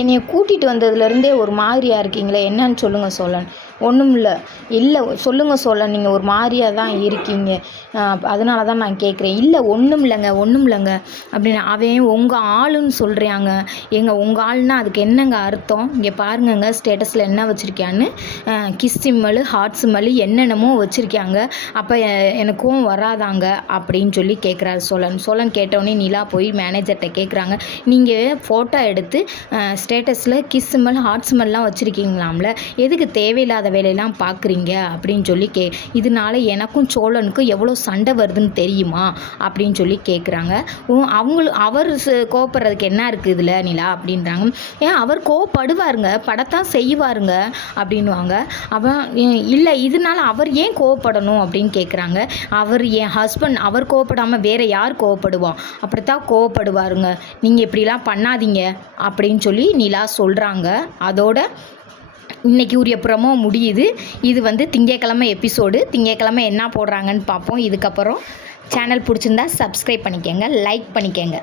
என்னைய கூட்டிகிட்டு வந்ததுலேருந்தே ஒரு மாதிரியாக இருக்கீங்களே என்னன்னு சொல்லுங்கள் சோழன். ஒன்றும் இல்லை இல்லை சொல்லுங்கள் சொல்ல நீங்கள் ஒரு மாதிரியாக தான் இருக்கீங்க. அதனால தான் நான் கேட்குறேன் இல்லை ஒன்றும் இல்லைங்க ஒன்றும் இல்லைங்க அப்படின்னு அவன் உங்கள் ஆளுன்னு சொல்கிறாங்க ஏங்க உங்கள் ஆள்னா அதுக்கு என்னங்க அர்த்தம்? இங்கே பாருங்கங்க ஸ்டேட்டஸில் என்ன வச்சுருக்கியான்னு. கிஸ் சிம்மலு ஹார்ட் சிம்மல் என்னென்னமோ வச்சுருக்காங்க அப்போ எனக்கும் வராதாங்க அப்படின்னு சொல்லி கேட்குறாரு சோழன். சோழன் கேட்டவுடனே நிலா போய் மேனேஜர்கிட்ட கேட்குறாங்க நீங்கள் ஃபோட்டோ எடுத்து ஸ்டேட்டஸில் கிஸ் சிம்மல் ஹார்ட் சிம்மல்லாம் வச்சுருக்கீங்களாம்ல? எதுக்கு தேவையில்லாத வேலையெல்லாம் பார்க்குறீங்க அப்படின்னு சொல்லி கே இதனால எனக்கும் சோழனுக்கும் எவ்வளோ சண்டை வருதுன்னு தெரியுமா அப்படின்னு சொல்லி கேட்குறாங்க அவங்களு அவர் ச- கோவப்படுறதுக்கு என்ன இருக்குது இதில் நிலா அப்படின்றாங்க. ஏன் அவர் கோவப்படுவாருங்க படத்தான் செய்வாருங்க அப்படின்வாங்க அவன் இல்லை இதனால அவர் ஏன் கோவப்படணும் அப்படின்னு கேட்குறாங்க அவர் என் ஹஸ்பண்ட் அவர் கோவப்படாமல் வேற யார் கோவப்படுவான் அப்படித்தான் கோவப்படுவாருங்க. நீங்கள் இப்படிலாம் பண்ணாதீங்க அப்படின்னு சொல்லி நிலா சொல்கிறாங்க அதோட இன்னைக்கு உரிய ப்ரமோ முடியுது. இது வந்து திங்கக்கிழமை எபிசோடு திங்கக்கிழமை என்ன போடுறாங்கன்னு பார்ப்போம். இதுக்கப்புறம் சேனல் பிடிச்சிருந்தா சப்ஸ்கிரைப் பண்ணிக்கோங்க லைக் பண்ணிக்கோங்க.